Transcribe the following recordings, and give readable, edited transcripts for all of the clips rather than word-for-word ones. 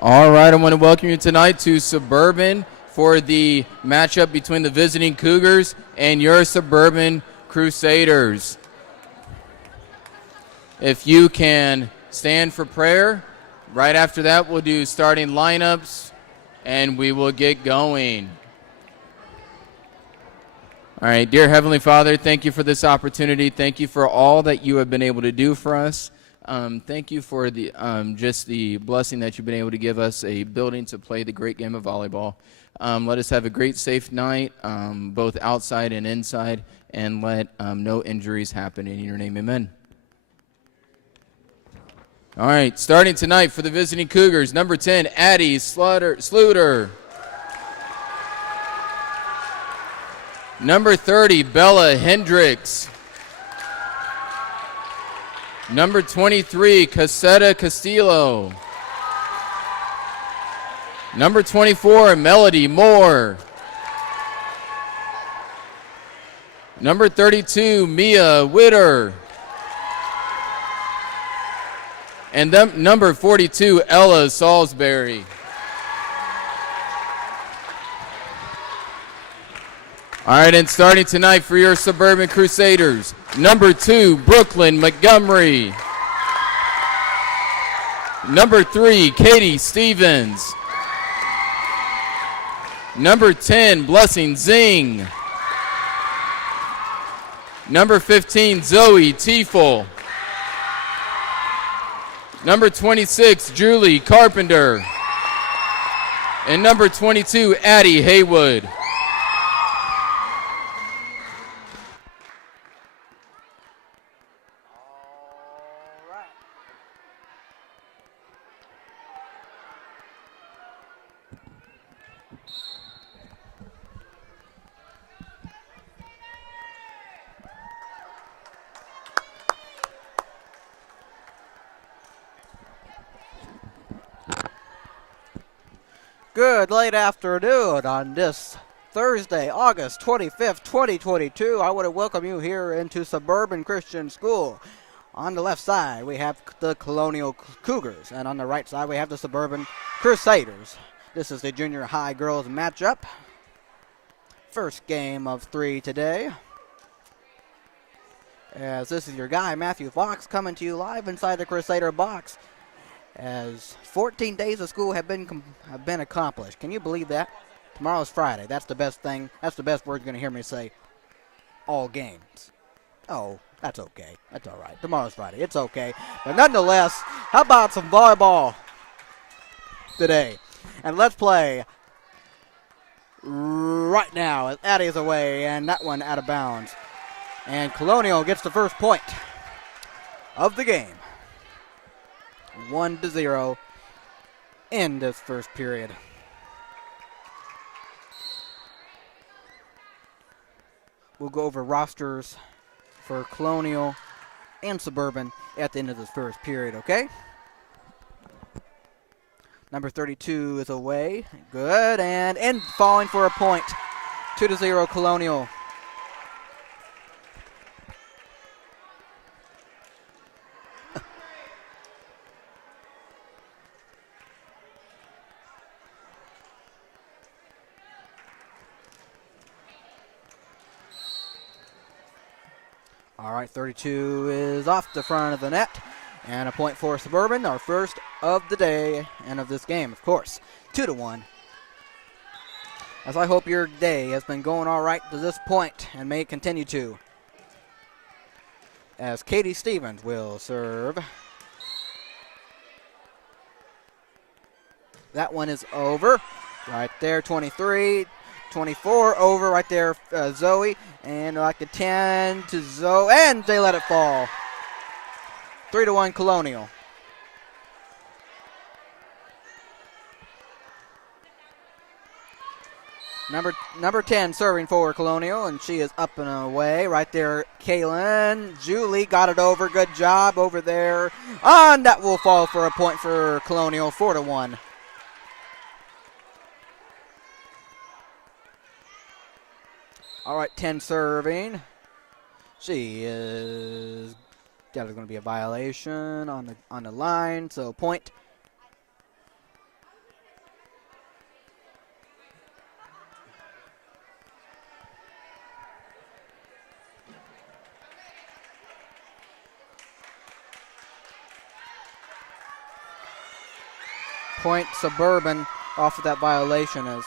All right, I want to welcome you tonight to Suburban for the matchup between the visiting Cougars and your Suburban Crusaders. If you can stand for prayer, right after that we'll do starting lineups and we will get going. All right, dear Heavenly Father, thank you for this opportunity. Thank you for all that you have been able to do for us. Thank you for the just the blessing that you've been able to give us, a building to play the great game of volleyball. Let us have a great, safe night, both outside and inside, and let no injuries happen. In your name, amen. All right, starting tonight for the visiting Cougars, number 10, Addie Sluter. Number 30, Bella Hendricks. Number 23, Casetta Castillo. Number 24, Melody Moore. Number 32, Mia Witter. And number 42, Ella Salisbury. All right, and starting tonight for your Suburban Crusaders, number 2, Brooklyn Montgomery. Number 3, Katie Stevens. Number 10, Blessing Zing. Number 15, Zoe Tiefel. Number 26, Julie Carpenter. And number 22, Addie Haywood. Good late afternoon on this Thursday, August 25th, 2022. I want to welcome you here into Suburban Christian School. On the left side, we have the Colonial Cougars, and on the right side, we have the Suburban Crusaders. This is the junior high girls matchup. First game of 3 today. As this is your guy, Matthew Fox, coming to you live inside the Crusader box. As 14 days of school have been accomplished. Can you believe that? Tomorrow's Friday. That's the best thing. That's the best word you're going to hear me say all games. Oh, that's okay. That's all right. Tomorrow's Friday. It's okay. But nonetheless, how about some volleyball today? And let's play right now as Addie is away and that one out of bounds. And Colonial gets the first point of the game. 1-0 in this first period. We'll go over rosters for Colonial and Suburban at the end of this first period, okay? Number 32 is away. Good, and falling for a point. 2-0 Colonial. All right, 32 is off the front of the net. And a point for Suburban, our first of the day and of this game, of course. 2-1. As I hope your day has been going all right to this point and may continue to. As Katie Stevens will serve. That one is over. Right there, 23. 24 over right there, Zoe. And like a 10 to Zoe. And they let it fall. 3-1 Colonial. Number 10 serving for Colonial, and she is up and away. Right there, Kaylin. Julie got it over. Good job over there. And that will fall for a point for Colonial, 4-1. All right, 10 serving. She is That is going to be a violation on the line, so point. Point Suburban off of that violation. As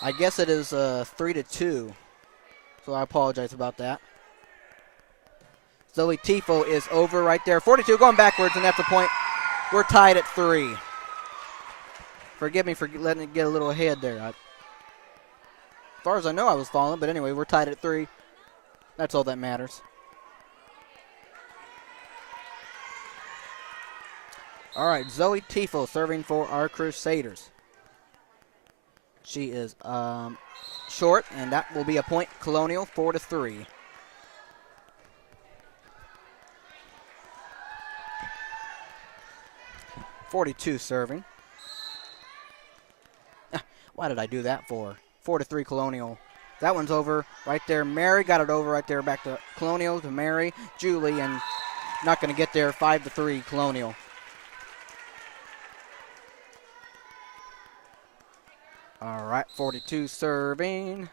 I guess it is 3-2, so I apologize about that. Zoe Tifo is over right there. 42 going backwards, and that's a point. We're tied at 3. Forgive me for letting it get a little ahead there. As far as I know, I was falling, but anyway, we're tied at 3. That's all that matters. All right, Zoe Tifo serving for our Crusaders. She is short, and that will be a point. Colonial, 4-3. .42 serving. Why did I do that for? 4-3 Colonial. That one's over right there. Mary got it over right there. Back to Colonial, to Mary. Julie, and not going to get there. 5-3 Colonial. All right, 42 serving.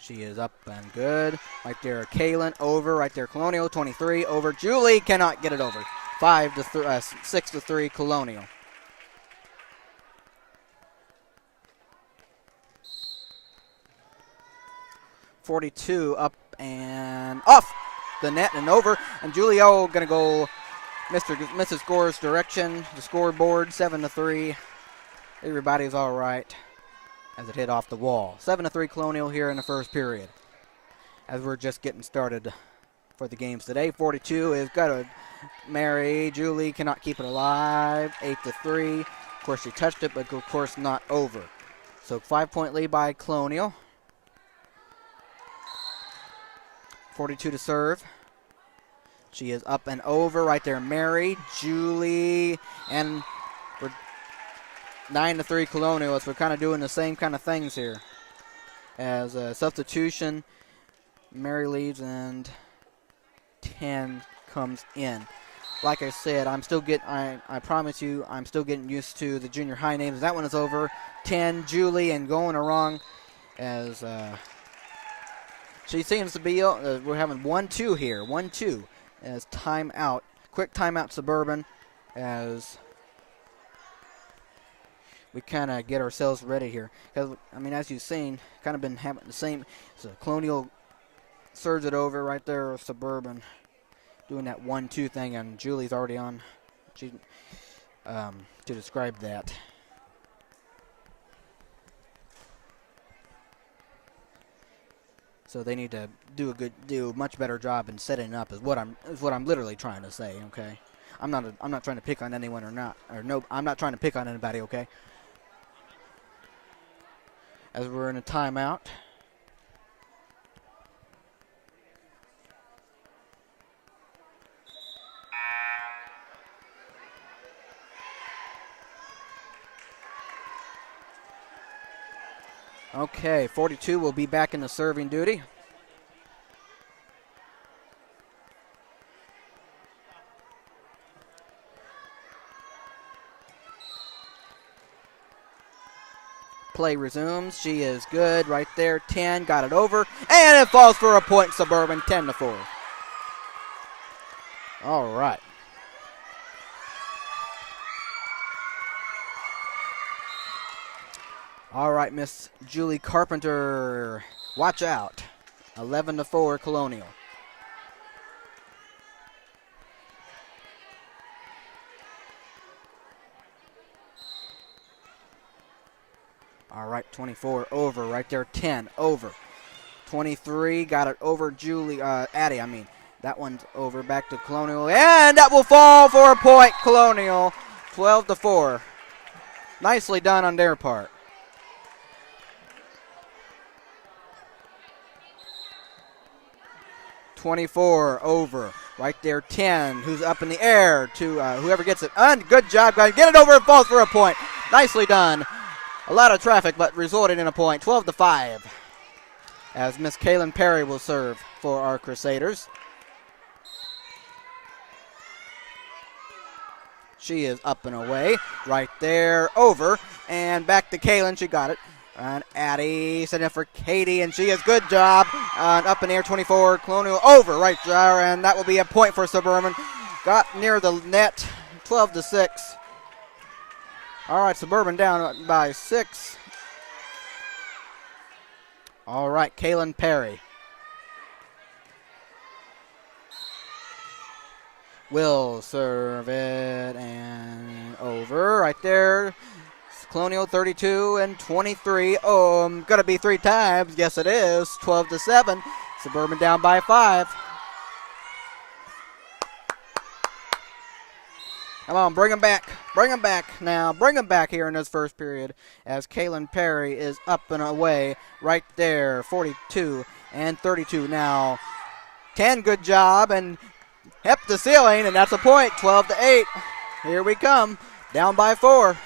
She is up and good. Right there, Kaylin over. Right there, Colonial. 23 over. Julie cannot get it over. 6-3 Colonial. .42 up and off the net and over. And Julio going to go Mrs. Gore's direction. The scoreboard, 7-3. Everybody's all right as it hit off the wall. 7-3 Colonial here in the first period. As we're just getting started for the games today. 42 is got to Mary. Julie cannot keep it alive. 8-3. Of course, she touched it, but of course not over. So 5-point lead by Colonial. 42 to serve. She is up and over right there. Mary, Julie, and we're 9-3 Colonial. As we're kind of doing the same kind of things here. As a substitution, Mary leaves and 10 comes in. Like I said, I promise you, I'm still getting used to the junior high names. That one is over. 10, Julie, and going wrong as she seems to be, we're having 1-2 here. 1-2 as timeout. Quick timeout Suburban as we kind of get ourselves ready here. Because, I mean, as you've seen, kind of been having the same. So Colonial serves it over right there, Suburban. Doing that 1-2 thing, and Julie's already on. She to describe that. So they need to do a much better job in setting up. Is what I'm literally trying to say. Okay, I'm not trying to pick on anyone I'm not trying to pick on anybody. Okay. As we're in a timeout. Okay, 42 will be back in the serving duty. Play resumes. She is good right there. 10 got it over, and it falls for a point. Suburban 10-4. All right. All right, Miss Julie Carpenter, watch out. 11-4 Colonial. All right, 24 over right there. 10 over. 23 got it over Addie. That one's over back to Colonial, and that will fall for a point. Colonial, 12-4. Nicely done on their part. 24 over. Right there, 10, who's up in the air to whoever gets it. Good job, guys. Get it over and falls for a point. Nicely done. A lot of traffic, but resulted in a point. 12-5. As Miss Kaylin Perry will serve for our Crusaders. She is up and away. Right there, over. And back to Kaylin. She got it. And Addie sending it for Katie, and she has good job. Up in the air, 24. Colonial over right there, and that will be a point for Suburban. Got near the net, 12-6. All right, Suburban down by 6. All right, Kaylin Perry will serve it and over right there. Colonial 32 and 23. Gonna be 3 times. Yes, it is. 12-7. Suburban down by 5. Come on, bring him back. Bring him back now. Bring him back here in this first period as Kaylin Perry is up and away right there. 42 and 32 now. 10, good job, and hep the ceiling, and that's a point. 12-8. Here we come. Down by 4.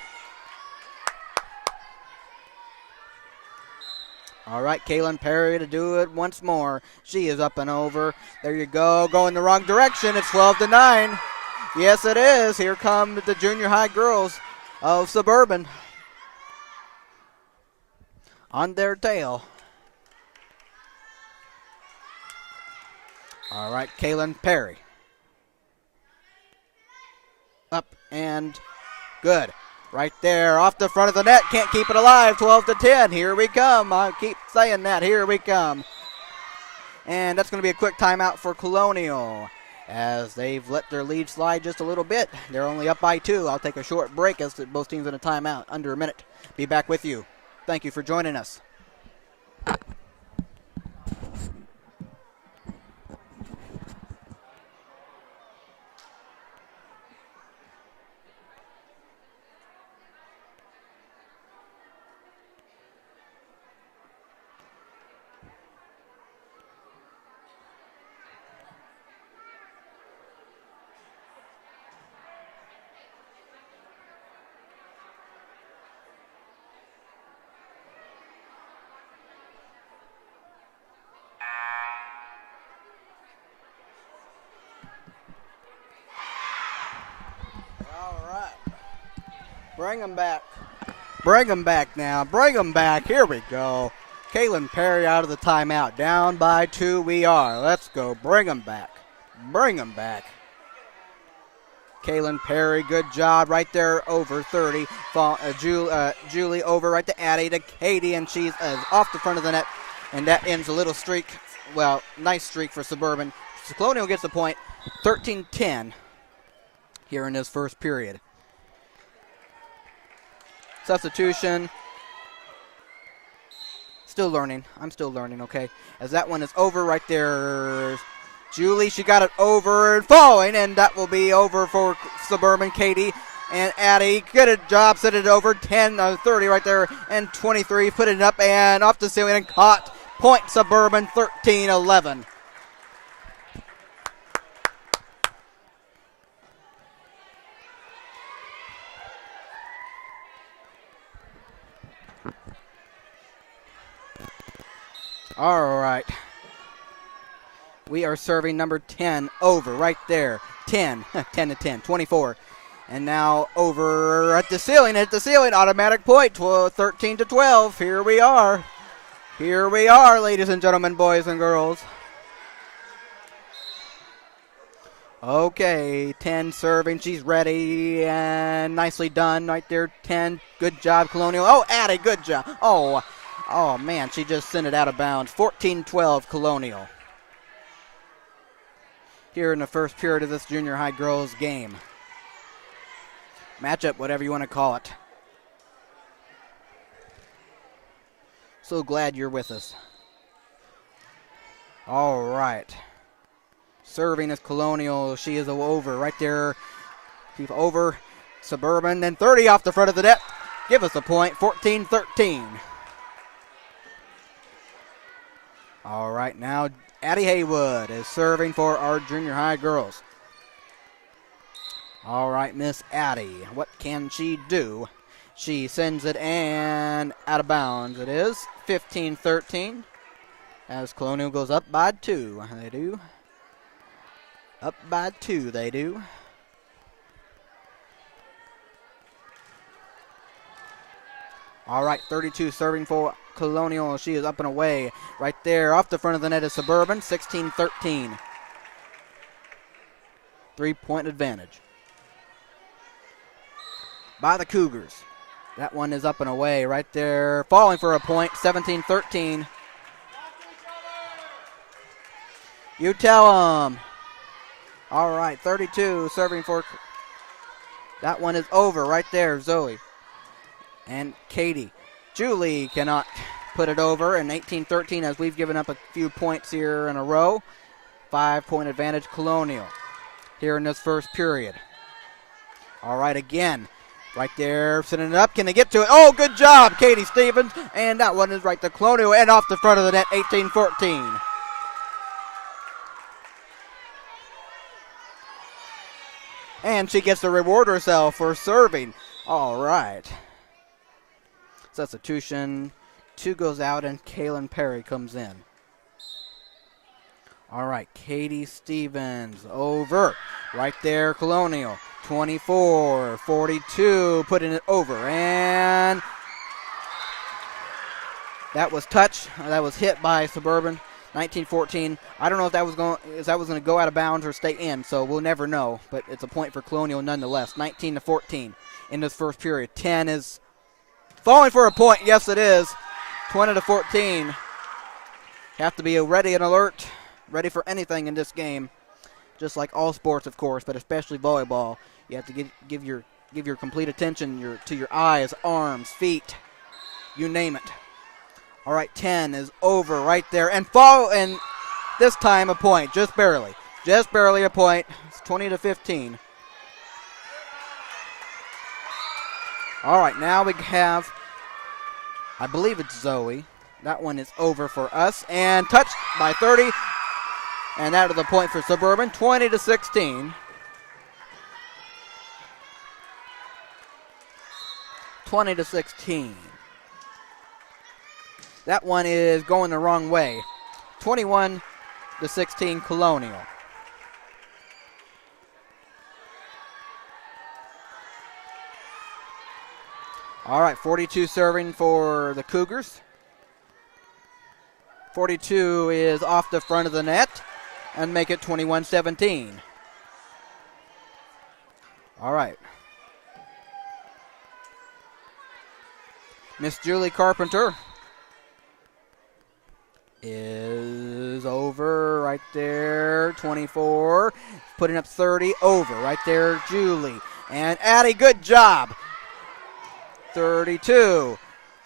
All right, Kaylin Perry to do it once more. She is up and over. There you go. Going the wrong direction. It's 12-9. Yes, it is. Here come the junior high girls of Suburban on their tail. All right, Kaylin Perry. Up and good. Right there, off the front of the net. Can't keep it alive. 12-10. Here we come. I keep saying that. Here we come. And that's going to be a quick timeout for Colonial as they've let their lead slide just a little bit. They're only up by 2. I'll take a short break as both teams in a timeout. Under a minute. Be back with you. Thank you for joining us. Bring them back. Bring them back now. Bring them back. Here we go. Kaylin Perry out of the timeout. Down by 2 we are. Let's go. Bring them back. Bring them back. Kaylin Perry, good job right there, over 30. Julie over right to Addie, to Katie, and she's off the front of the net. And that ends a little streak. Well, nice streak for Suburban. So Colonial gets the point. 13-10 here in this first period. Substitution. Still learning. I'm still learning, okay. As that one is over right there. Julie, she got it over and falling, and that will be over for Suburban. Katie and Addie. Good job, set it over. 10-30 right there, and 23. Put it up and off the ceiling and caught. Point Suburban, 13-11. All right. We are serving number 10 over right there. 10 to 10, 24. And now over at the ceiling, automatic point, 13-12. Here we are. Here we are, ladies and gentlemen, boys and girls. Okay, 10 serving. She's ready, and nicely done right there. 10, good job, Colonial. Oh, Addie, good job. Oh, man, she just sent it out of bounds. 14-12, Colonial. Here in the first period of this junior high girls game. Matchup, whatever you want to call it. So glad you're with us. All right. Serving is Colonial. She is over right there. She's over. Suburban, then 30 off the front of the net. Give us a point, 14-13. All right, now Addie Haywood is serving for our junior high girls. All right, Miss Addie, what can she do? She sends it and out of bounds. It is 15-13 as Colonial goes up by 2. They do. Up by 2, they do. All right, 32 serving for Colonial. She is up and away. Right there off the front of the net is Suburban, 16-13. 3-point advantage by the Cougars. That one is up and away right there. Falling for a point, 17-13. You tell them. All right, 32 serving for. That one is over right there, Zoe. And Katie. Julie cannot put it over. And 18-13 as we've given up a few points here in a row. 5-point advantage Colonial here in this first period. All right, again. Right there, setting it up. Can they get to it? Oh, good job, Katie Stevens. And that one is right to Colonial and off the front of the net, 18-14. And she gets to reward herself for serving. All right. Substitution. 2 goes out, and Kaylin Perry comes in. All right, Katie Stevens over. Right there, Colonial. 24-42, putting it over. And that was touch. That was hit by Suburban. 19-14. I don't know if that was going to go out of bounds or stay in, so we'll never know. But it's a point for Colonial nonetheless. 19-14 in this first period. 10 is falling for a point. Yes, it is. 20-14. Have to be ready and alert, ready for anything in this game. Just like all sports, of course, but especially volleyball. You have to give your complete attention to your eyes, arms, feet, you name it. All right, 10 is over right there. And this time a point, just barely. Just barely a point. It's 20-15. All right, now we have, I believe it's Zoe. That one is over for us. And touched by 30. And that is a point for Suburban, 20-16. 20-16. That one is going the wrong way. 21-16 Colonial. All right, 42 serving for the Cougars. 42 is off the front of the net and make it 21-17. All right. Miss Julie Carpenter is over right there, 24, putting up 30, over right there, Julie. And Addie, good job. 32,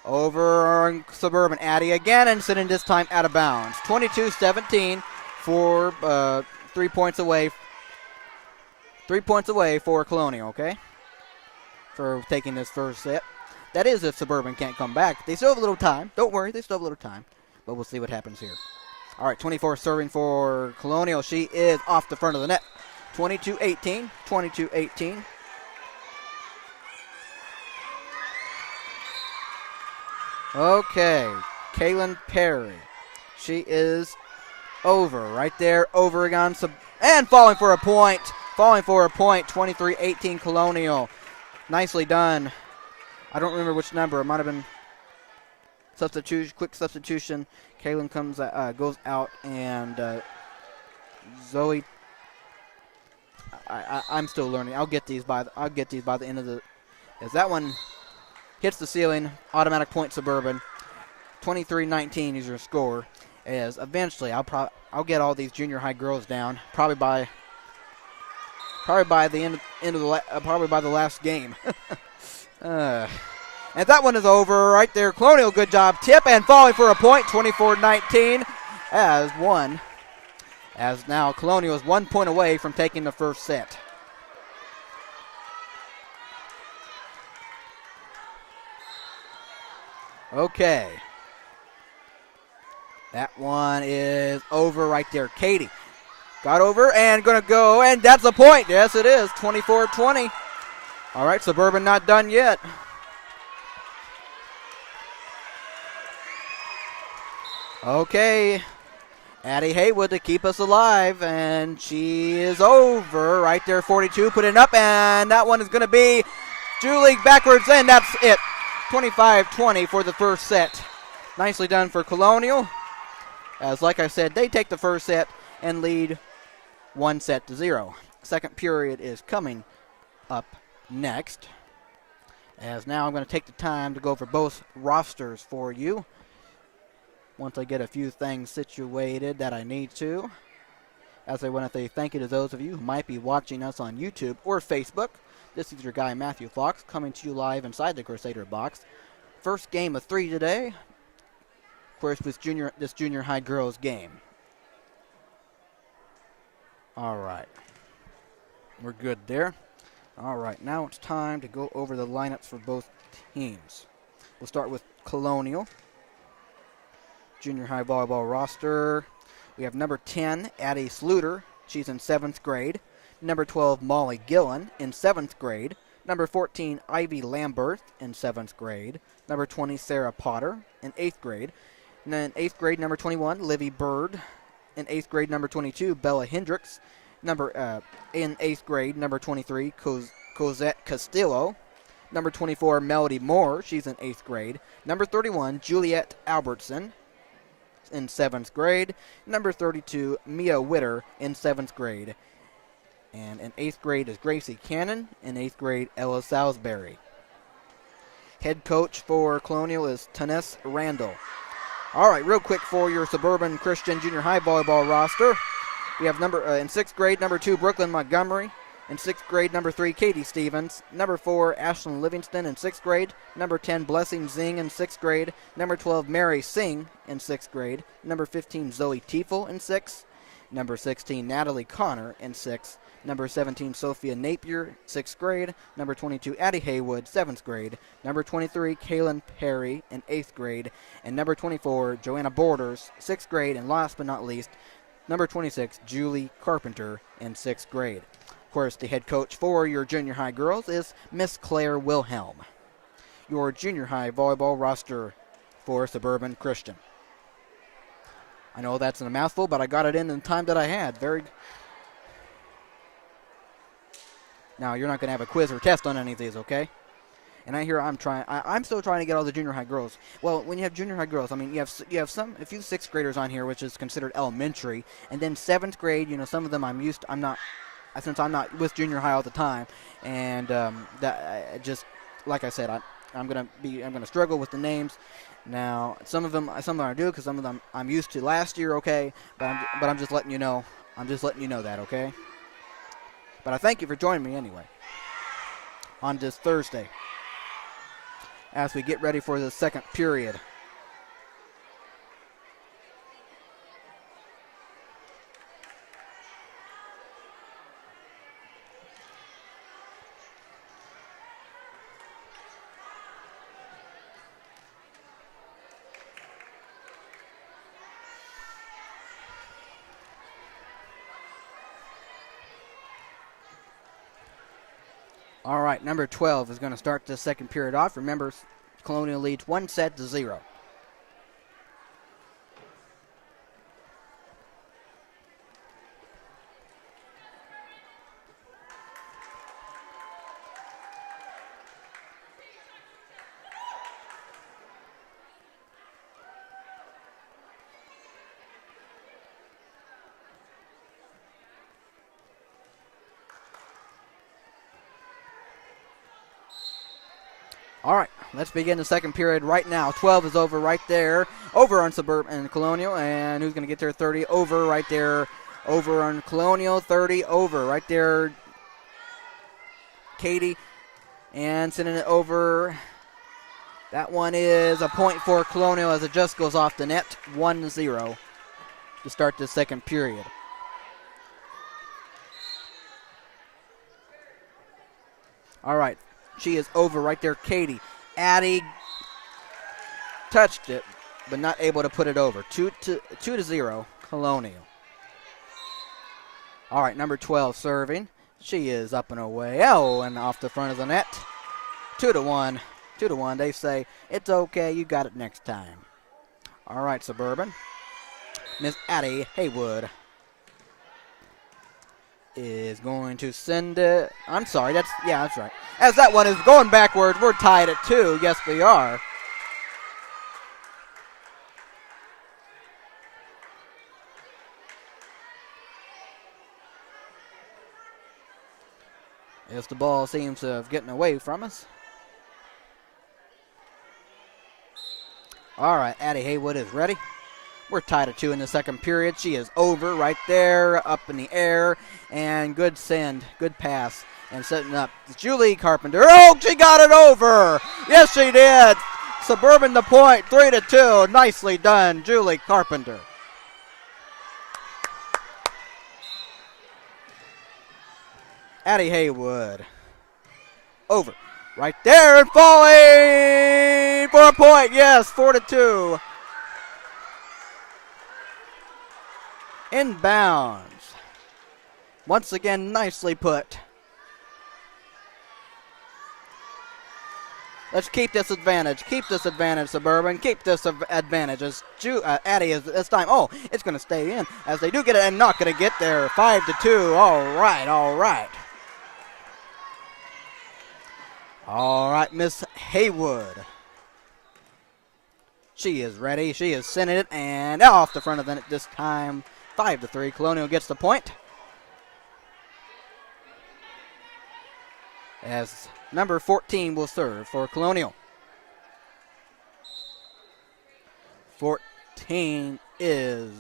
over on Suburban. Addie again, and sitting this time out of bounds. 22-17 for 3 points away. 3 points away for Colonial, okay? For taking this first set. That is if Suburban can't come back. They still have a little time. Don't worry, they still have a little time. But we'll see what happens here. All right, 24 serving for Colonial. She is off the front of the net. 22-18, 22-18. Okay, Kaylin Perry. She is over right there, over again, and falling for a point. Falling for a point, 23-18 Colonial. Nicely done. I don't remember which number. It might have been substitution, quick substitution. Kaylin goes out, and Zoe. I'm still learning. I'll get these by the end of the. As that one hits the ceiling, automatic point Suburban. 23-19 is your score. As eventually I'll get all these junior high girls down. Probably by the probably by the last game. And that one is over right there. Colonial, good job. Tip and falling for a point, 24-19 as now Colonial is 1 point away from taking the first set. Okay. That one is over right there. Katie got over and going to go, and that's a point. Yes, it is. 24-20. All right, Suburban not done yet. Okay. Addie Haywood to keep us alive, and she is over right there. 42, put it up, and that one is going to be Julie backwards, and that's it. 25-20 for the first set. Nicely done for Colonial. As like I said, they take the first set and lead 1-0. Second period is coming up next. As now I'm going to take the time to go over both rosters for you. Once I get a few things situated that I need to. As I want to say thank you to those of you who might be watching us on YouTube or Facebook. This is your guy Matthew Fox coming to you live inside the Crusader box. First game of 3 today. Of course, this junior high girls game. All right. We're good there. All right, now it's time to go over the lineups for both teams. We'll start with Colonial. Junior high volleyball roster. We have number 10, Addie Sluter. She's in 7th grade. Number 12, Molly Gillen in 7th grade. Number 14, Ivy Lambert in 7th grade. Number 20, Sarah Potter in 8th grade. And then 8th grade, number 21, Livy Bird. In 8th grade, number 22, Bella Hendricks. In 8th grade, number 23, Cosette Castillo. Number 24, Melody Moore. She's in 8th grade. Number 31, Juliet Albertson in 7th grade. Number 32, Mia Witter in 7th grade. And in 8th grade is Gracie Cannon. In 8th grade, Ella Salisbury. Head coach for Colonial is Taness Randall. All right, real quick for your Suburban Christian Junior High volleyball roster. We have in 6th grade, number 2, Brooklyn Montgomery. In 6th grade, number 3, Katie Stevens. Number 4, Ashlyn Livingston in 6th grade. Number 10, Blessing Zing in 6th grade. Number 12, Mary Singh in 6th grade. Number 15, Zoe Tiefel in 6th. Number 16, Natalie Connor in 6th. Number 17, Sophia Napier, 6th grade. Number 22, Addie Haywood, 7th grade. Number 23, Kaylin Perry in 8th grade. And number 24, Joanna Borders, 6th grade. And last but not least, number 26, Julie Carpenter in 6th grade. Of course, the head coach for your junior high girls is Miss Claire Wilhelm. Your junior high volleyball roster for Suburban Christian. I know that's in a mouthful, but I got it in the time that I had. Now, you're not going to have a quiz or test on any of these, okay? And I'm still trying to get all the junior high girls. Well, when you have junior high girls, I mean, you have a few 6th graders on here, which is considered elementary, and then 7th grade, some of them since I'm not with junior high all the time, and like I said, I'm gonna struggle with the names. Now, some of them I do because some of them I'm used to last year, okay. But I'm just letting you know. I'm just letting you know that, okay. But I thank you for joining me anyway on this Thursday as we get ready for the second period. All right, number 12 is going to start the second period off. Remember, Colonial leads 1-0. All right, let's begin the second period right now. 12 is over right there, over on Suburban and Colonial, and who's going to get there? 30 over right there, over on Colonial, 30 over right there. Katie, and sending it over. That one is a point for Colonial as it just goes off the net, 1-0 to start the second period. All right. She is over right there, Katie. Addie touched it, but not able to put it over. 2-0, Colonial. All right, number 12 serving. She is up and away. Oh, and off the front of the net. 2-1. 2-1. They say, it's okay, you got it next time. All right, Suburban. Miss Addie Haywood is going to send it. I'm sorry, that's right. As that one is going backwards, we're tied at 2. Yes, we are. As the ball seems to have gotten away from us. All right, Addie Haywood is ready. We're tied at 2 in the second period. She is over right there, up in the air, and good send, good pass, and setting up Julie Carpenter. Oh, she got it over. Yes, she did. Suburban the point, 3-2. Nicely done, Julie Carpenter. Addie Haywood. Over. Right there and falling for a point. Yes, 4-2. Inbounds. Once again, nicely put. Let's keep this advantage. Keep this advantage, Suburban. Keep this advantage. As Addie is this time. Oh, it's going to stay in as they do get it and not going to get there. 5-2. All right, all right. All right, Miss Haywood. She is ready. She is sending it and off the front of the net this time. 5-3. Colonial gets the point. As number 14 will serve for Colonial. 14 is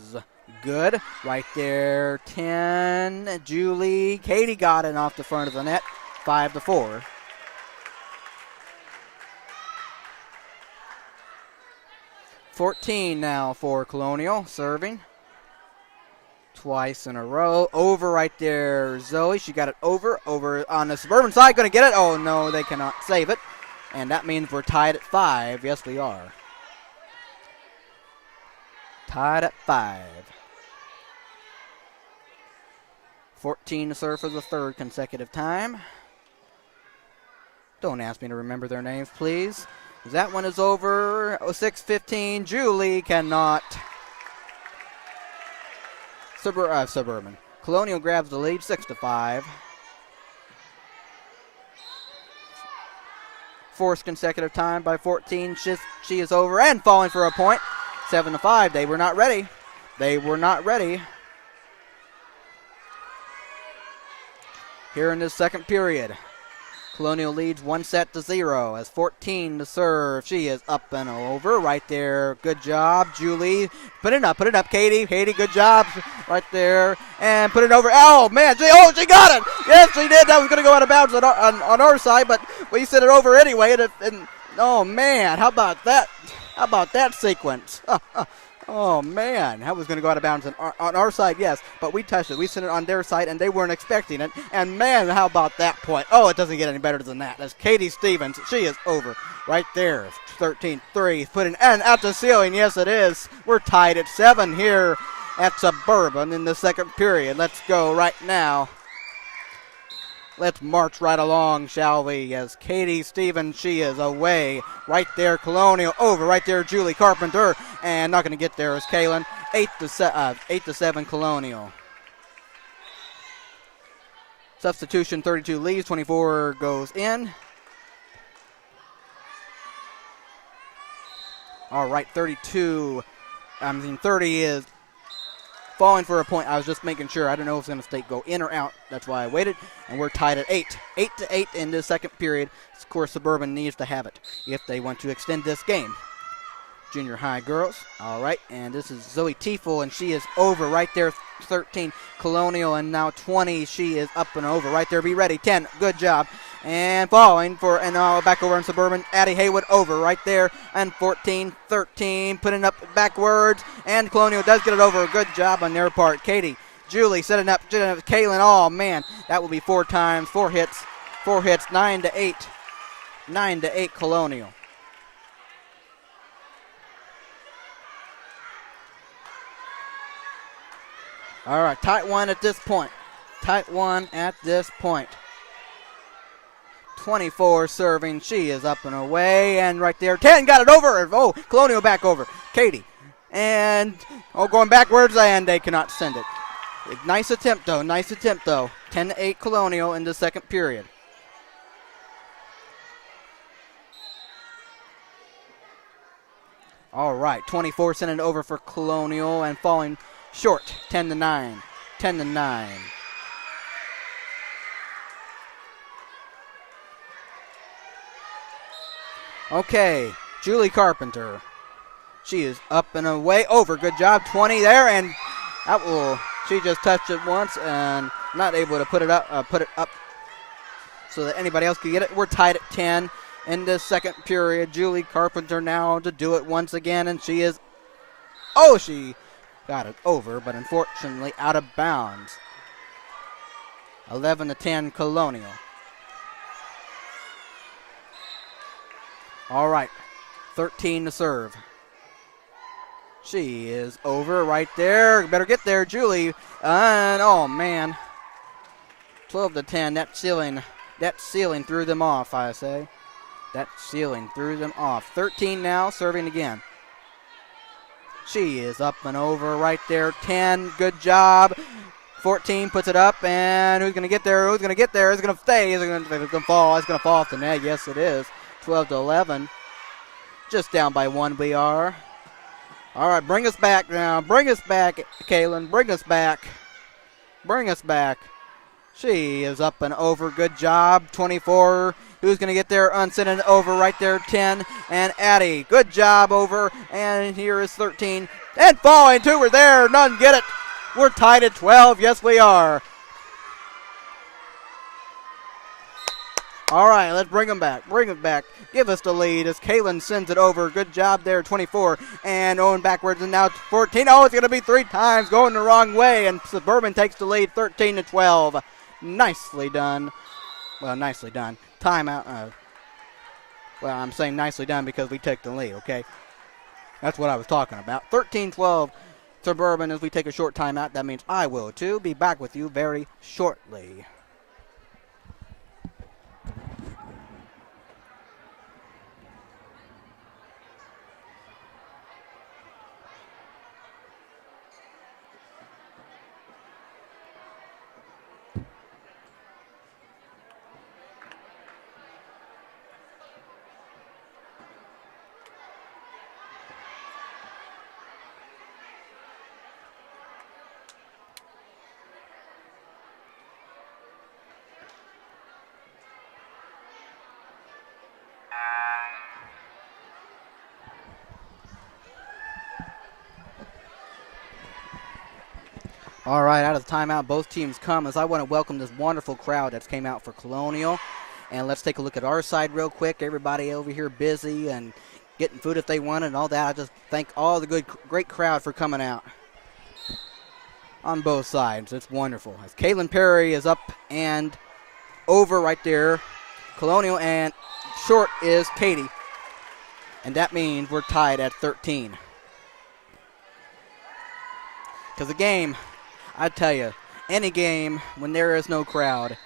good. Right there, 10. Julie. Katie got it off the front of the net. 5-4. $14 now for Colonial, serving. Twice in a row. Over right there, Zoe. She got it over on the Suburban side. Going to get it. Oh, no, they cannot save it. And that means we're tied at 5. Yes, we are. Tied at 5. 14 to serve for the third consecutive time. Don't ask me to remember their names, please. That one is over. 6-15. Julie cannot. Suburban. Colonial grabs the lead, 6-5. Fourth consecutive time by 14. She is over and falling for a point. 7-5. They were not ready. They were not ready. Here in this second period. Colonial leads 1-0 as 14 to serve. She is up and over right there. Good job, Julie. Put it up, Katie. Katie, good job right there. And put it over. Oh, man. She got it. Yes, she did. That was going to go out of bounds on our side, but we sent it over anyway. And oh, man, how about that? How about that sequence? Oh, man, that was going to go out of bounds on our side, yes, but we touched it. We sent it on their side, and they weren't expecting it. And, man, how about that point? Oh, it doesn't get any better than that. That's Katie Stevens. She is over right there. 13-3, putting and at the ceiling. Yes, it is. We're tied at 7 here at Suburban in the second period. Let's go right now. Let's march right along, shall we? As Katie Stevens, she is away. Right there, Colonial over. Right there, Julie Carpenter. And not going to get there is Kaylin. 8-7 Colonial. Substitution, 32 leaves, 24 goes in. All right, 30 is falling for a point. I was just making sure. I don't know if it's going to go in or out. That's why I waited. And we're tied at 8. 8-8 in the second period. Of course, Suburban needs to have it if they want to extend this game. Junior high girls. All right. And this is Zoe Tiefel, and she is over right there. 13 Colonial, and now 20. She is up and over right there. Be ready. 10. Good job. And falling for, and now back over in Suburban. Addie Haywood over right there. And 14-13. Putting up backwards. And Colonial does get it over. Good job on their part. Katie, Julie setting up Kaylin. Oh, man. That will be 4 times. 4 hits. 9-8. 9-8 Colonial. All right, tight one at this point. 24 serving. She is up and away. And right there, 10 got it over. Oh, Colonial back over. Katie. And, going backwards, and they cannot send it. Nice attempt, though. 10-8 Colonial in the second period. All right, 24 sent it over for Colonial and falling short, 10-9, 10-9. Okay, Julie Carpenter. She is up and away, over. Good job, 20 there, and that will. She just touched it once and not able to put it up so that anybody else could get it. We're tied at 10 in the second period. Julie Carpenter now to do it once again, and she is. Oh, she got it over, but unfortunately out of bounds. 11-10 Colonial. All right, 13 to serve. She is over right there. Better get there, Julie. And oh man, 12-10. That ceiling threw them off. I say, that ceiling threw them off. 13 now, serving again. She is up and over right there. 10. Good job. 14 puts it up, and who's gonna get there? Who's gonna get there? Is it gonna stay? Is it gonna fall? It's gonna fall off the net. Yes, it is. 12-11. Just down by one we are. All right, bring us back now. Bring us back, Kaylin. Bring us back. Bring us back. She is up and over. Good job. 24. Who's going to get there? Unsending over right there. 10. And Addie. Good job over. And here is 13. And falling two. We're there. None get it. We're tied at 12. Yes, we are. All right, let's bring them back. Bring it back. Give us the lead as Kaylin sends it over. Good job there, 24. And Owen backwards, and now 14. Oh, it's going to be three times going the wrong way, and Suburban takes the lead, 13-12. Nicely done. Well, nicely done. Timeout. Well, I'm saying nicely done because we took the lead, okay? That's what I was talking about. 13-12 Suburban as we take a short timeout. That means I will, too. Be back with you very shortly. All right, out of the timeout, both teams come as I want to welcome this wonderful crowd that's came out for Colonial. And let's take a look at our side real quick. Everybody over here busy and getting food if they want and all that. I just thank all the great crowd for coming out on both sides. It's wonderful. As Caitlin Perry is up and over right there, Colonial, and short is Katie. And that means we're tied at 13. Because the game, I tell you, any game when there is no crowd,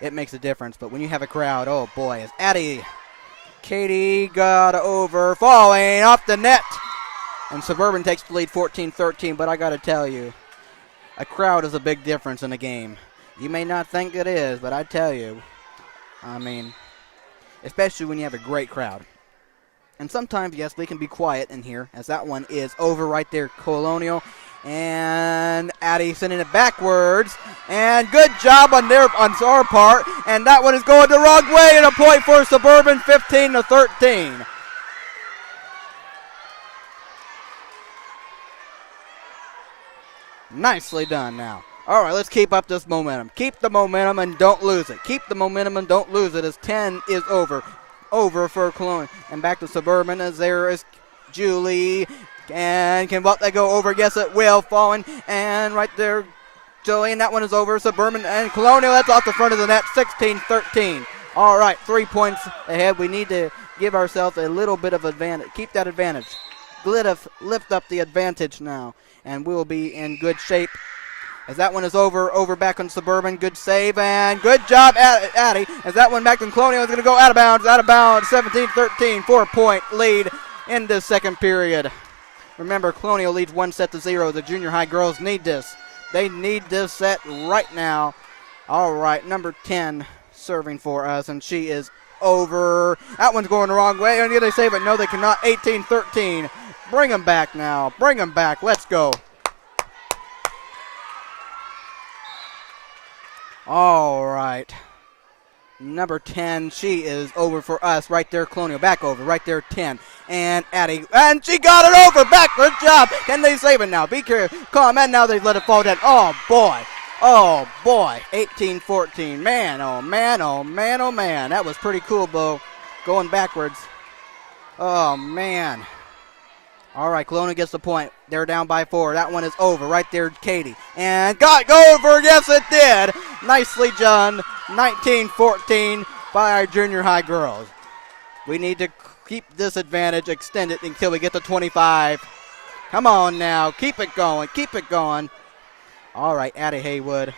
it makes a difference. But when you have a crowd, oh boy, it's Addie. Katie got over, falling off the net. And Suburban takes the lead 14-13, but I got to tell you, a crowd is a big difference in a game. You may not think it is, but I tell you, I mean, especially when you have a great crowd. And sometimes, yes, we can be quiet in here, as that one is over right there, Colonial. And Addie sending it backwards. And good job on our part. And that one is going the wrong way. And a point for Suburban, 15-13. Nicely done now. All right, let's keep up this momentum. Keep the momentum and don't lose it. Keep the momentum and don't lose it as 10 is over. Over for Colonial. And back to Suburban as there is Julie. And can they go over? Yes, it will. Falling. And right there, Julie. And that one is over. Suburban and Colonial. That's off the front of the net. 16-13. All right, 3 points ahead. We need to give ourselves a little bit of advantage. Keep that advantage. Lift up the advantage now. And we'll be in good shape. As that one is over back on Suburban. Good save and good job, Addie. As that one back to Colonial is going to go out of bounds. 17-13. 4-point lead in the second period. Remember, Colonial leads 1-0. The junior high girls need this. They need this set right now. All right, number 10 serving for us, and she is over. That one's going the wrong way. And they save it. No, they cannot. 18-13. Bring them back now. Bring them back. Let's go. All right. Number 10, she is over for us right there, Colonial. Back over, right there, 10. And Addie, and she got it over. Back, good job. Can they save it now? Be careful. Come on, now they let it fall down. Oh, boy. Oh, boy. 18-14. Man, oh, man, oh, man, oh, man. That was pretty cool, Bo. Going backwards. Oh, man. All right, Colonial gets the point. They're down by 4. That one is over. Right there, Katie. And got over. Yes, it did. Nicely done. 19-14 by our junior high girls. We need to keep this advantage extended until we get to 25. Come on now. Keep it going. Keep it going. All right, Addie Haywood.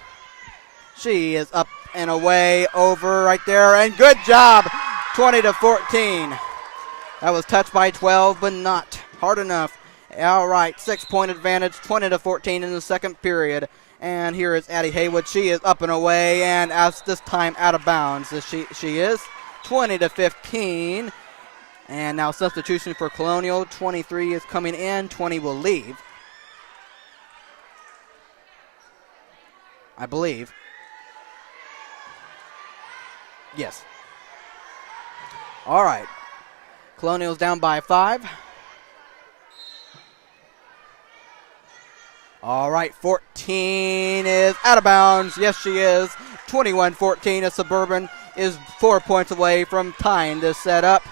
She is up and away. Over right there. And good job. 20-14. That was touched by 12, but not hard enough. All right, 6-point advantage, 20-14 in the second period. And here is Addie Haywood. She is up and away, and as this time out of bounds. She is 20-15. And now substitution for Colonial. 23 is coming in. 20 will leave, I believe. Yes. All right. Colonial's down by 5. All right, 14 is out of bounds. Yes, she is. 21-14 as Suburban is 4 points away from tying this setup.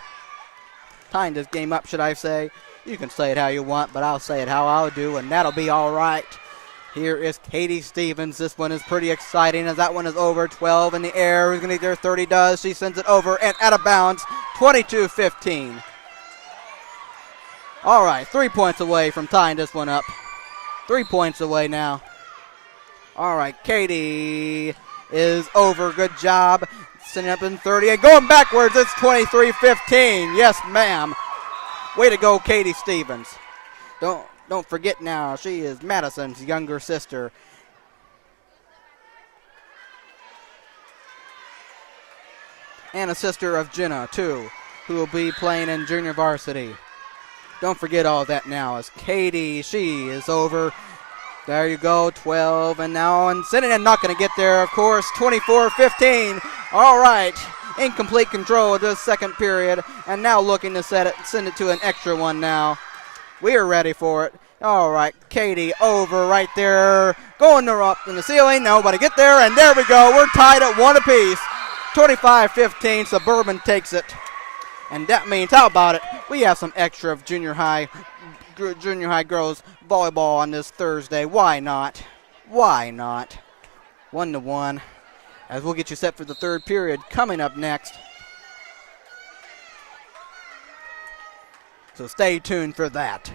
Tying this game up, should I say. You can say it how you want, but I'll say it how I'll do, and that'll be all right. Here is Katie Stevens. This one is pretty exciting as that one is over. 12 in the air. Who's going to get there? 30 does. She sends it over and out of bounds. 22-15. All right, 3 points away from tying this one up. 3 points away now. All right, Katie is over. Good job. Sending up in 30 and going backwards. It's 23-15. Yes, ma'am. Way to go, Katie Stevens. Don't forget now, she is Madison's younger sister. And a sister of Jenna, too, who will be playing in junior varsity. Don't forget all that now as Katie, she is over. There you go, 12, and now and sending and not going to get there, of course, 24-15. All right, incomplete control of this second period, and now looking to send it to an extra one now. We are ready for it. All right, Katie over right there, going up in the ceiling. Nobody get there, and there we go. We're tied at 1 apiece. 25-15, Suburban takes it. And that means, how about it? We have some extra of junior high girls volleyball on this Thursday. Why not? Why not? 1-1. As we'll get you set for the third period coming up next. So stay tuned for that.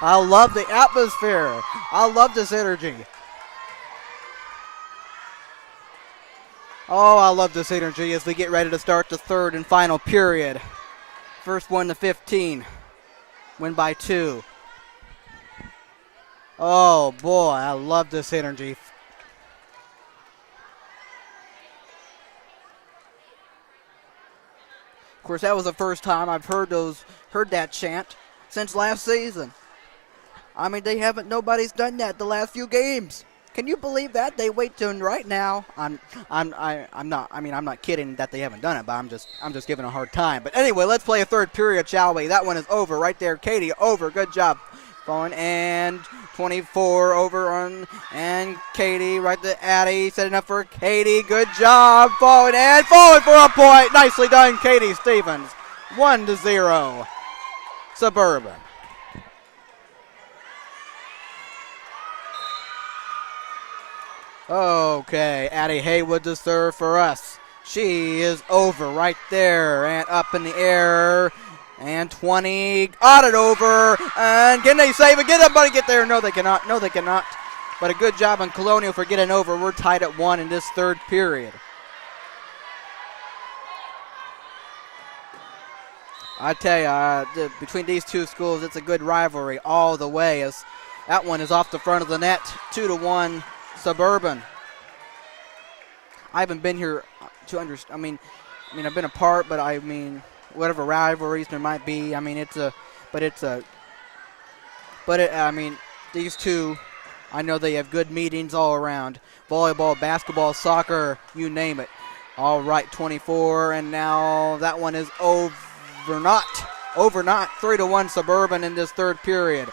I love the atmosphere. I love this energy. Oh, I love this energy as we get ready to start the third and final period. First one to 15. Win by 2. Oh, boy, I love this energy. Of course, that was the first time I've heard that chant since last season. I mean, nobody's done that the last few games. Can you believe that? They wait till right now. I'm not kidding that they haven't done it, but I'm just giving a hard time. But anyway, let's play a third period, shall we? That one is over right there. Katie over. Good job. Going and 24 over on and Katie right to Addie, setting up for Katie. Good job. Forward for a point. Nicely done, Katie Stevens. 1-0. Suburban. Okay, Addie Haywood to serve for us. She is over right there and up in the air. And 20, got it over. And can they save it? Get somebody get there. No, they cannot. No, they cannot. But a good job on Colonial for getting over. We're tied at 1 in this third period. I tell you, between these two schools, it's a good rivalry all the way. As that one is off the front of the net, 2-1 Suburban. I haven't been here to understand. I mean, I've been a part, but I mean, whatever rivalries there might be. I mean, these two, I know they have good meetings all around. Volleyball, basketball, soccer, you name it. All right, 24, and now that one is over not. 3-1 Suburban in this third period.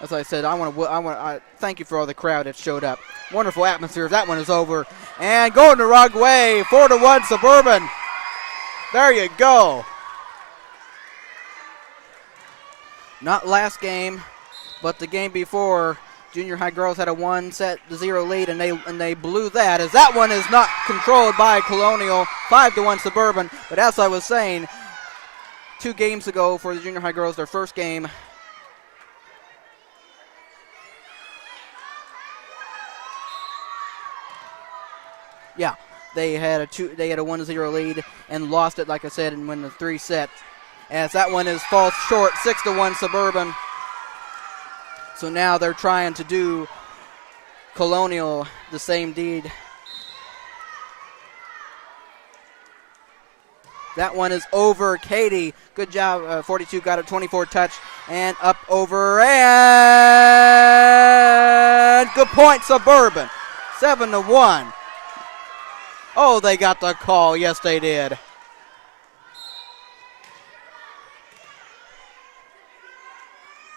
As I said, I thank you for all the crowd that showed up. Wonderful atmosphere. That one is over. And going the wrong way. 4-1 Suburban. There you go. Not last game, but the game before, junior high girls had a 1-0 lead, and they blew that. As that one is not controlled by Colonial. 5-1 Suburban. But as I was saying, 2 games ago for the junior high girls, their first game, yeah, they had a 1-0 lead and lost it, like I said, and win the 3 sets. As that one falls short, 6-1 Suburban. So now they're trying to do Colonial the same deed. That one is over. Katie, good job. 42 got a 24 touch and up over and good point Suburban. 7-1. Oh, they got the call. Yes, they did.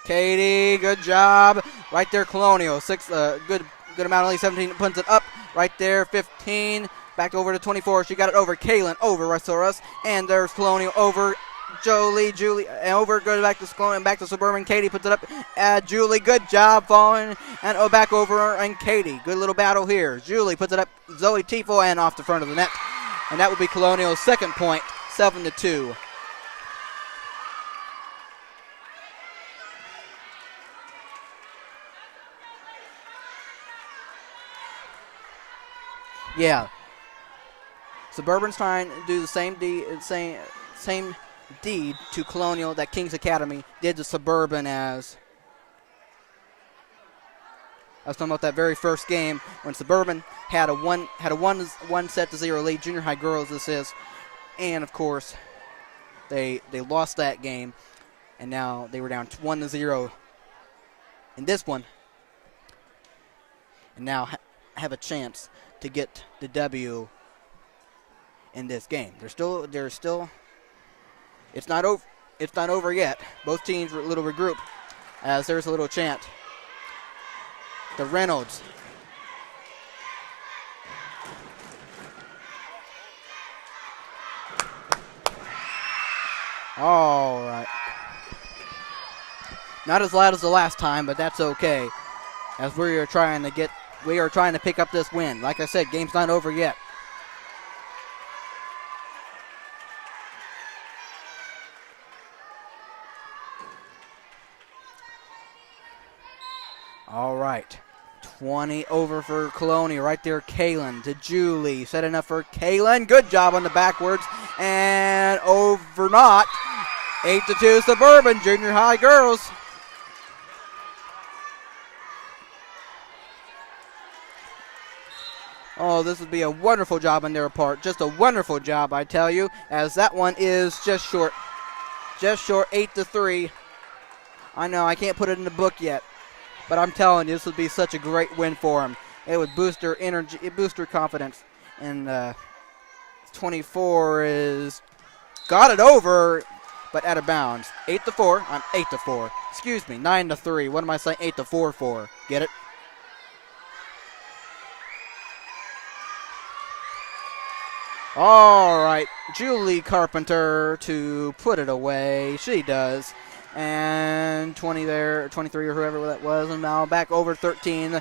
Katie, good job. Right there, Colonial. Good amount, only 17. Puts it up right there, 15. Back over to 24. She got it over. Kaylin over Russ. And there's Colonial over. Julie, over. Goes back to Colonial and back to Suburban. Katie puts it up. Julie, good job falling. And back over. And Katie, good little battle here. Julie puts it up. Zoe Tifo and off the front of the net. And that would be Colonial's second point, 7-2. Yeah. Suburban's trying to do the same deed to Colonial that Kings Academy did to Suburban. As I was talking about that very first game when Suburban had a 1-0 lead, junior high girls this is, and of course they lost that game, and now they were down 1-0 in this one, and now have a chance to get the W in this game. There's still. It's not over. It's not over yet. Both teams were a little regrouped, as there's a little chant. The Reynolds. All right. Not as loud as the last time, but that's okay, as we are trying to pick up this win. Like I said, game's not over yet. All right. 20 over for Colonial. Right there, Kaylin to Julie. Setting up for Kaylin. Good job on the backwards. And over not. 8-2 Suburban Junior High girls. Oh, this would be a wonderful job on their part. Just a wonderful job, I tell you, as that one is just short. Just short, 8-3. I know, I can't put it in the book yet, but I'm telling you, this would be such a great win for them. It would boost their energy, it boost their confidence. And 24 is got it over, but out of bounds. 8-4. I'm 8-4. Excuse me, 9-3. What am I saying? 8-4 for? Get it? All right, Julie Carpenter to put it away. She does. And 20 there, 23 or whoever that was. And now back over 13.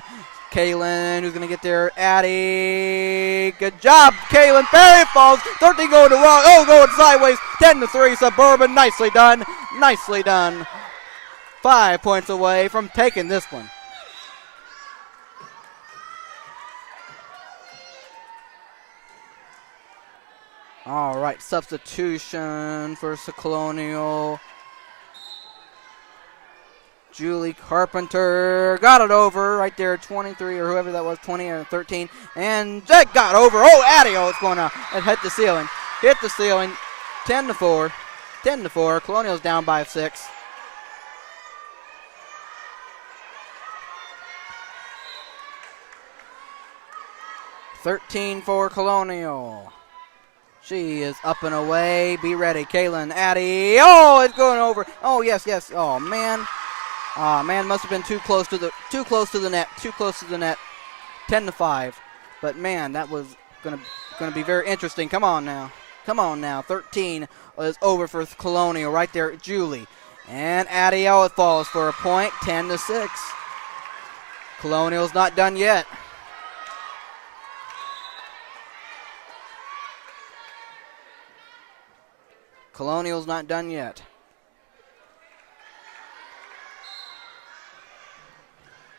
Kaylin, who's going to get there. Addie. Good job, Kaylin. Barry falls. 13 going to wrong. Oh, going sideways. 10-3. Suburban. Nicely done. Nicely done. 5 points away from taking this one. All right, substitution for Colonial. Julie Carpenter got it over right there, 23 or whoever that was, 20 or 13. And that got over. Oh, Addie, oh, it's going to hit the ceiling. Hit the ceiling. 10-4. 10-4. Colonial's down by 6. $13 for Colonial. She is up and away. Be ready, Kaylin. Addie. Oh, it's going over. Oh, yes, yes. Oh, man. Oh, man, must have been too close to the net. Too close to the net. 10-5. But man, that was gonna be very interesting. Come on now. Come on now. 13 is over for Colonial. Right there, Julie. And Addie, oh, it falls for a point. 10-6. Colonial's not done yet. Colonial's not done yet.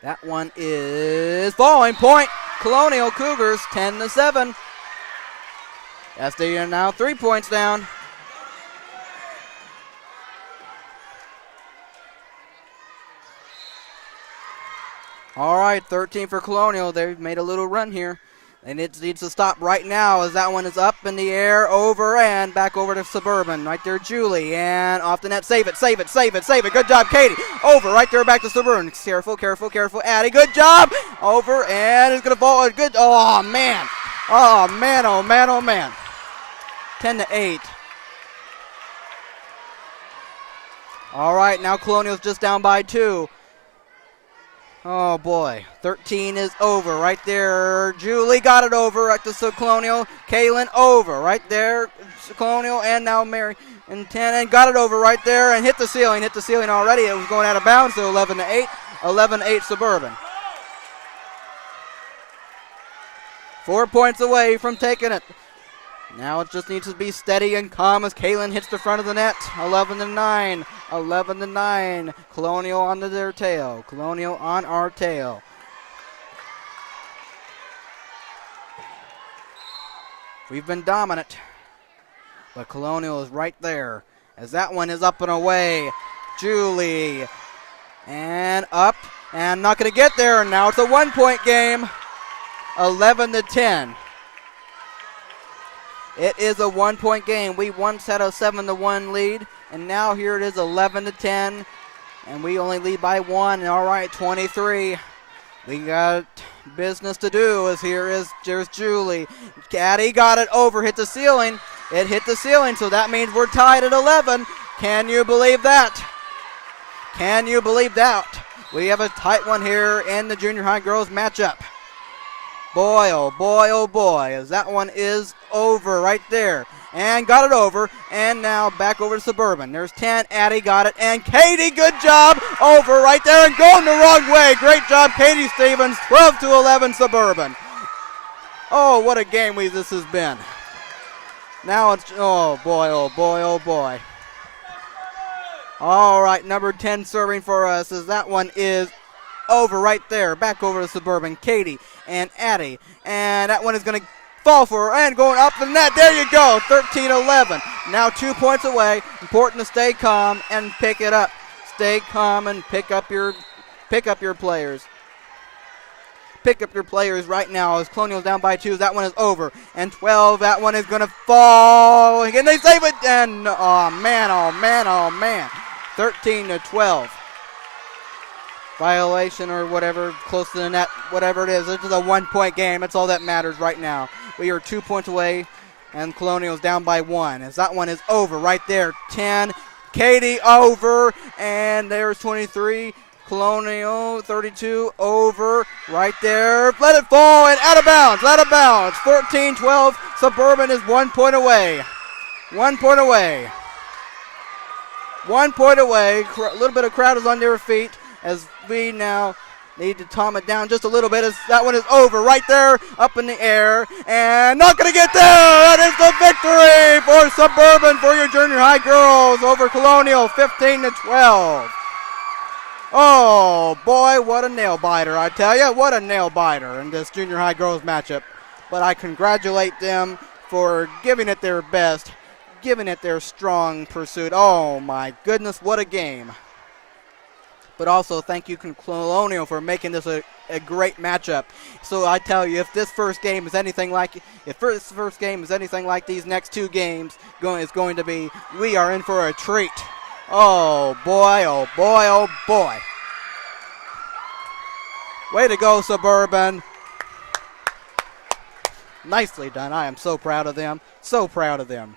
That one is falling point. Colonial Cougars 10-7. As they are now 3 points down. All right, 13 for Colonial. They've made a little run here. And it needs to stop right now as that one is up in the air, over and back over to Suburban. Right there, Julie, and off the net. Save it, save it, save it, save it. Good job, Katie. Over, right there, back to Suburban. Careful, careful, careful. Addie, good job. Over, and it's going to fall. Good. Oh, man. Oh, man, oh, man, oh, man. 10-8. All right, now Colonial's just down by 2. Oh, boy. 13 is over right there. Julie got it over at the Colonial. Kaylin over right there. Colonial and now Mary. And 10 and got it over right there and hit the ceiling. Hit the ceiling already. It was going out of bounds, so 11-8. 11-8 Suburban. 4 points away from taking it. Now it just needs to be steady and calm as Kaylin hits the front of the net. 11-9. 11-9. Colonial on their tail. Colonial on our tail. We've been dominant, but Colonial is right there as that one is up and away. Julie and up and not going to get there. And now it's a 1 point game. 11-10. It is a 1 point game. We once had a 7-1 lead, and now here it is 11-10, and we only lead by 1. And all right, 23. We got business to do as there's Julie. Caddy got it over, hit the ceiling. It hit the ceiling, so that means we're tied at 11. Can you believe that? Can you believe that? We have a tight one here in the junior high girls matchup. Boy, oh boy, oh boy, as that one is over right there. And got it over, and now back over to Suburban. There's 10, Addie got it, and Katie, good job, over right there and going the wrong way. Great job, Katie Stevens, 12-11 Suburban. Oh, what a game this has been. Now it's, oh boy, oh boy, oh boy. All right, number 10 serving for us as that one is over right there. Back over to Suburban. Katie and Addie. And that one is going to fall for her and going up the net. There you go. 13-11. Now 2 points away. Important to stay calm and pick it up. Stay calm and pick up your players. Pick up your players right now as Colonial's down by 2. That one is over. And 12, that one is going to fall. Again, they save it. And oh man. 13-12. Violation or whatever, close to the net, whatever it is. This is a 1-point game. That's all that matters right now. We are 2 points away, and Colonial's down by 1. As that one is over right there. 10. Katie over, and there's 23. Colonial 32 over right there. Let it fall and out of bounds. 14-12. Suburban is 1 point away. 1 point away. 1 point away. A little bit of crowd is on their feet as we now need to calm it down just a little bit as that one is over right there up in the air and not going to get there. That is the victory for Suburban for your junior high girls over Colonial 15-12. Oh, boy, what a nail-biter, I tell you. What a nail-biter in this junior high girls matchup. But I congratulate them for giving it their best, giving it their strong pursuit. Oh, my goodness, what a game. But also, thank you, Colonial, for making this a great matchup. So I tell you, if this first game is anything like these next 2 games is going to be, we are in for a treat. Oh, boy, oh, boy, oh, boy. Way to go, Suburban. Nicely done. I am so proud of them. So proud of them.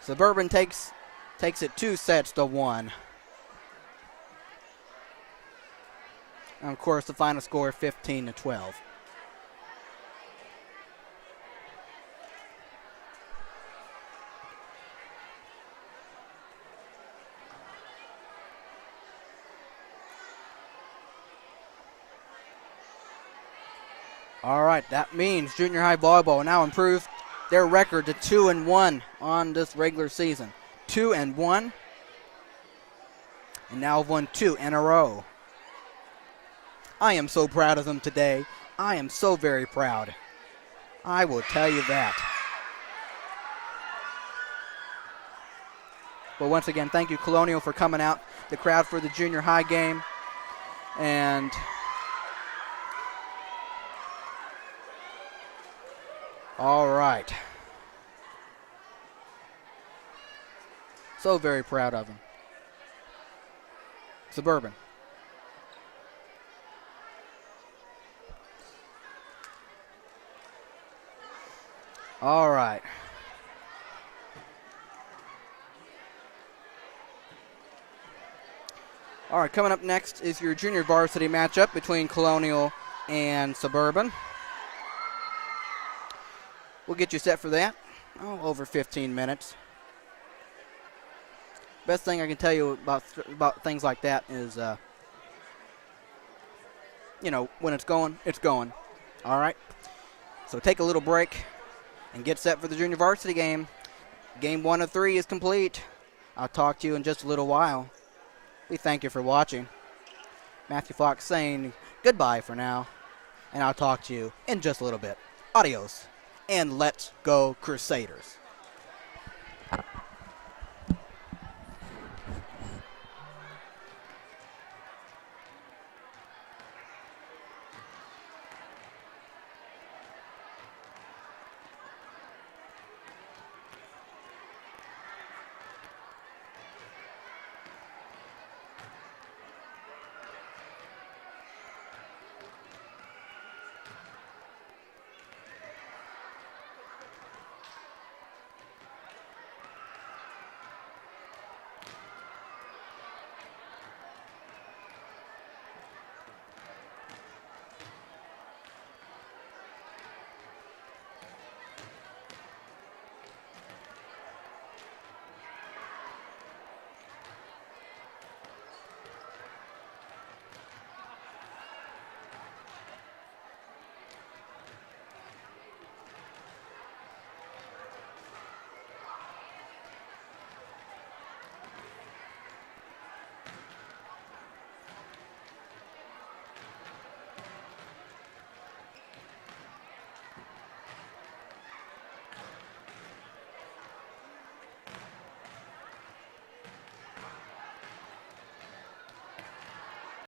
Suburban takes it 2 sets to 1. And, of course, the final score 15-12. All right, that means junior high volleyball now improved their record to 2-1 on this regular season. 2-1. And now have won 2 in a row. I am so proud of them today. I am so very proud. I will tell you that. But once again, thank you, Colonial, for coming out, the crowd for the junior high game. And all right. So very proud of him. Suburban. All right. All right, coming up next is your junior varsity matchup between Colonial and Suburban. We'll get you set for that. Over 15 minutes. Best thing I can tell you about things like that is, when it's going, it's going. All right? So take a little break and get set for the junior varsity game. Game 1 of 3 is complete. I'll talk to you in just a little while. We thank you for watching. Matthew Fox saying goodbye for now, and I'll talk to you in just a little bit. Adios, and let's go Crusaders.